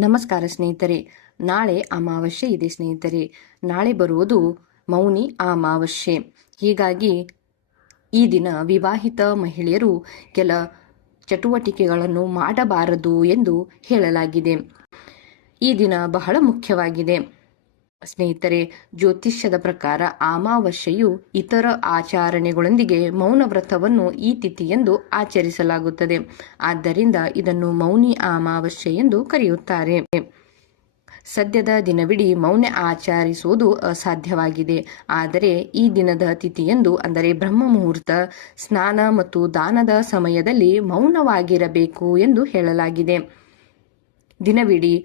ನಮಸ್ಕಾರ ಸ್ನೇಹಿತರೆ. ನಾಳೆ ಅಮಾವಾಸ್ಯೆ ಇದೆ ಸ್ನೇಹಿತರೆ. ನಾಳೆ ಬರುವುದು ಮೌನಿ ಅಮಾವಾಸ್ಯೆ. ಹೀಗಾಗಿ ಈ ದಿನ ವಿವಾಹಿತ ಮಹಿಳೆಯರು ಕೆಲ ಚಟುವಟಿಕೆಗಳನ್ನು ಮಾಡಬಾರದು ಎಂದು ಹೇಳಲಾಗಿದೆ. ಈ ದಿನ ಬಹಳ ಮುಖ್ಯವಾಗಿದೆ. ಸ್ನೇಹಿತರೆ, ಜ್ಯೋತಿಷ್ಯದ ಪ್ರಕಾರ ಅಮಾವಾಸ್ಯೆಯು ಇತರ ಆಚರಣೆಗಳೊಂದಿಗೆ ಮೌನ ವ್ರತವನ್ನು ಈ ತಿಥಿಯಂದು ಆಚರಿಸಲಾಗುತ್ತದೆ. ಆದ್ದರಿಂದ ಇದನ್ನು ಮೌನಿ ಅಮಾವಾಸ್ಯೆ ಎಂದು ಕರೆಯುತ್ತಾರೆ. ಸದ್ಯದ ದಿನವಿಡೀ ಮೌನ ಆಚರಿಸುವುದು ಅಸಾಧ್ಯವಾಗಿದೆ. ಆದರೆ ಈ ದಿನದ ತಿಥಿಯೆಂದು ಅಂದರೆ ಬ್ರಹ್ಮ ಮುಹೂರ್ತ, ಸ್ನಾನ ಮತ್ತು ದಾನದ ಸಮಯದಲ್ಲಿ ಮೌನವಾಗಿರಬೇಕು ಎಂದು ಹೇಳಲಾಗಿದೆ. ದಿನವಿಡೀ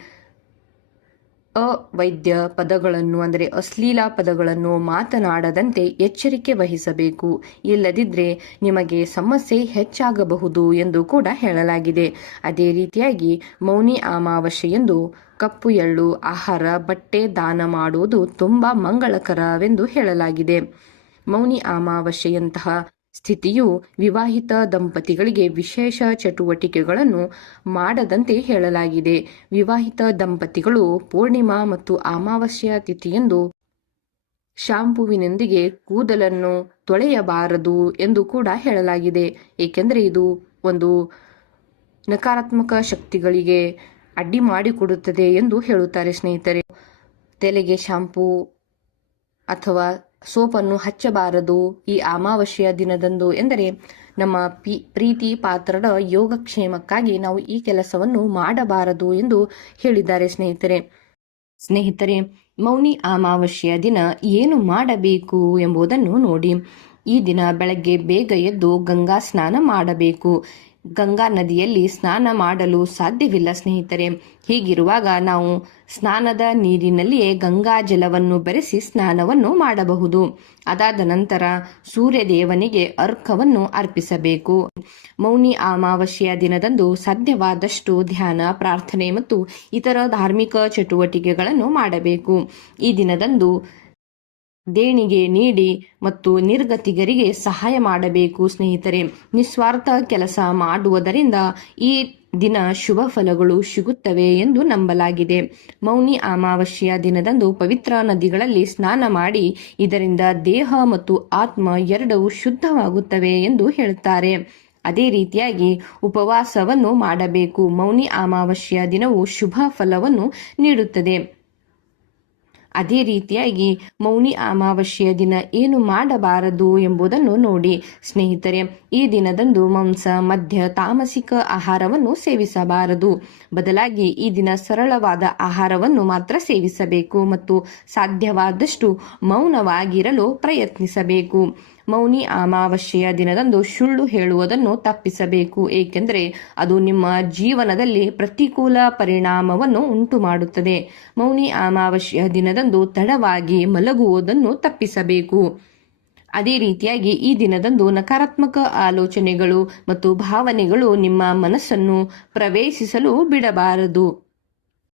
ಅವೈದ್ಯ ಪದಗಳನ್ನು, ಅಂದರೆ ಅಶ್ಲೀಲ ಪದಗಳನ್ನು ಮಾತನಾಡದಂತೆ ಎಚ್ಚರಿಕೆ ವಹಿಸಬೇಕು. ಇಲ್ಲದಿದ್ದರೆ ನಿಮಗೆ ಸಮಸ್ಯೆ ಹೆಚ್ಚಾಗಬಹುದು ಎಂದು ಕೂಡ ಹೇಳಲಾಗಿದೆ. ಅದೇ ರೀತಿಯಾಗಿ ಮೌನಿ ಅಮಾವಾಸ್ಯೆಯೆಂದು ಕಪ್ಪು ಎಳ್ಳು, ಆಹಾರ, ಬಟ್ಟೆ ದಾನ ಮಾಡುವುದು ತುಂಬ ಮಂಗಳಕರವೆಂದು ಹೇಳಲಾಗಿದೆ. ಮೌನಿ ಅಮಾವಾಸ್ಯೆಯಂತಹ ಸ್ಥಿತಿಯು ವಿವಾಹಿತ ದಂಪತಿಗಳಿಗೆ ವಿಶೇಷ ಚಟುವಟಿಕೆಗಳನ್ನು ಮಾಡದಂತೆ ಹೇಳಲಾಗಿದೆ. ವಿವಾಹಿತ ದಂಪತಿಗಳು ಪೂರ್ಣಿಮಾ ಮತ್ತು ಅಮಾವಾಸ್ಯ ತಿಥಿಯಂದು ಶಾಂಪುವಿನೊಂದಿಗೆ ಕೂದಲನ್ನು ತೊಳೆಯಬಾರದು ಎಂದು ಕೂಡ ಹೇಳಲಾಗಿದೆ. ಏಕೆಂದರೆ ಇದು ಒಂದು ನಕಾರಾತ್ಮಕ ಶಕ್ತಿಗಳಿಗೆ ಅಡ್ಡಿ ಮಾಡಿಕೊಡುತ್ತದೆ ಎಂದು ಹೇಳುತ್ತಾರೆ ಸ್ನೇಹಿತರೆ. ತಲೆಗೆ ಶಾಂಪೂ ಅಥವಾ ಸೋಪನ್ನು ಹಚ್ಚಬಾರದು ಈ ಅಮಾವಾಸ್ಯೆಯ ದಿನದಂದು ಎಂದರೆ ನಮ್ಮ ಪಿ ಪ್ರೀತಿ ಪಾತ್ರದ ಯೋಗಕ್ಷೇಮಕ್ಕಾಗಿ ನಾವು ಈ ಕೆಲಸವನ್ನು ಮಾಡಬಾರದು ಎಂದು ಹೇಳಿದ್ದಾರೆ ಸ್ನೇಹಿತರೆ. ಸ್ನೇಹಿತರೆ, ಮೌನಿ ಅಮಾವಾಸ್ಯೆಯ ದಿನ ಏನು ಮಾಡಬೇಕು ಎಂಬುದನ್ನು ನೋಡಿ. ಈ ದಿನ ಬೆಳಗ್ಗೆ ಬೇಗ ಎದ್ದು ಗಂಗಾ ಸ್ನಾನ ಮಾಡಬೇಕು. ಗಂಗಾ ನದಿಯಲ್ಲಿ ಸ್ನಾನ ಮಾಡಲು ಸಾಧ್ಯವಿಲ್ಲ ಸ್ನೇಹಿತರೆ. ಹೀಗಿರುವಾಗ ನಾವು ಸ್ನಾನದ ನೀರಿನಲ್ಲಿಯೇ ಗಂಗಾ ಜಲವನ್ನು ಬೆರೆಸಿ ಸ್ನಾನವನ್ನು ಮಾಡಬಹುದು. ಅದಾದ ನಂತರ ಸೂರ್ಯದೇವನಿಗೆ ಅರ್ಕವನ್ನು ಅರ್ಪಿಸಬೇಕು. ಮೌನಿ ಅಮಾವಾಸ್ಯೆಯ ದಿನದಂದು ಸಾಧ್ಯವಾದಷ್ಟು ಧ್ಯಾನ, ಪ್ರಾರ್ಥನೆ ಮತ್ತು ಇತರ ಧಾರ್ಮಿಕ ಚಟುವಟಿಕೆಗಳನ್ನು ಮಾಡಬೇಕು. ಈ ದಿನದಂದು ದೇಣಿಗೆ ನೀಡಿ ಮತ್ತು ನಿರ್ಗತಿಗರಿಗೆ ಸಹಾಯ ಮಾಡಬೇಕು, ಸ್ನೇಹಿತರೆ. ನಿಸ್ವಾರ್ಥ ಕೆಲಸ ಮಾಡುವುದರಿಂದ ಈ ದಿನ ಶುಭ ಫಲಗಳು ಸಿಗುತ್ತವೆ ಎಂದು ನಂಬಲಾಗಿದೆ. ಮೌನಿ ಅಮಾವಾಸ್ಯೆಯ ದಿನದಂದು ಪವಿತ್ರ ನದಿಗಳಲ್ಲಿ ಸ್ನಾನ ಮಾಡಿ, ಇದರಿಂದ ದೇಹ ಮತ್ತು ಆತ್ಮ ಎರಡೂ ಶುದ್ಧವಾಗುತ್ತವೆ ಎಂದು ಹೇಳುತ್ತಾರೆ. ಅದೇ ರೀತಿಯಾಗಿ ಉಪವಾಸವನ್ನು ಮಾಡಬೇಕು. ಮೌನಿ ಅಮಾವಾಸ್ಯೆಯ ದಿನವು ಶುಭ ಫಲವನ್ನು ನೀಡುತ್ತದೆ. ಅದೇ ರೀತಿಯಾಗಿ ಮೌನಿ ಅಮಾವಾಸ್ಯೆಯ ದಿನ ಏನು ಮಾಡಬಾರದು ಎಂಬುದನ್ನು ನೋಡಿ. ಸ್ನೇಹಿತರೆ, ಈ ದಿನದಂದು ಮಾಂಸ ಮಧ್ಯ ತಾಮಸಿಕ ಆಹಾರವನ್ನು ಸೇವಿಸಬಾರದು. ಬದಲಾಗಿ ಈ ದಿನ ಸರಳವಾದ ಆಹಾರವನ್ನು ಮಾತ್ರ ಸೇವಿಸಬೇಕು ಮತ್ತು ಸಾಧ್ಯವಾದಷ್ಟು ಮೌನವಾಗಿರಲು ಪ್ರಯತ್ನಿಸಬೇಕು. ಮೌನಿ ಅಮಾವಾಸ್ಯೆಯ ದಿನದಂದು ಸುಳ್ಳು ಹೇಳುವುದನ್ನು ತಪ್ಪಿಸಬೇಕು, ಏಕೆಂದರೆ ಅದು ನಿಮ್ಮ ಜೀವನದಲ್ಲಿ ಪ್ರತಿಕೂಲ ಪರಿಣಾಮವನ್ನು ಉಂಟು ಮಾಡುತ್ತದೆ ಮೌನಿ ಅಮಾವಾಸ್ಯೆಯ ದಿನದಂದು ತಡವಾಗಿ ಮಲಗುವುದನ್ನು ತಪ್ಪಿಸಬೇಕು. ಅದೇ ರೀತಿಯಾಗಿ ಈ ದಿನದಂದು ನಕಾರಾತ್ಮಕ ಆಲೋಚನೆಗಳು ಮತ್ತು ಭಾವನೆಗಳು ನಿಮ್ಮ ಮನಸ್ಸನ್ನು ಪ್ರವೇಶಿಸಲು ಬಿಡಬಾರದು.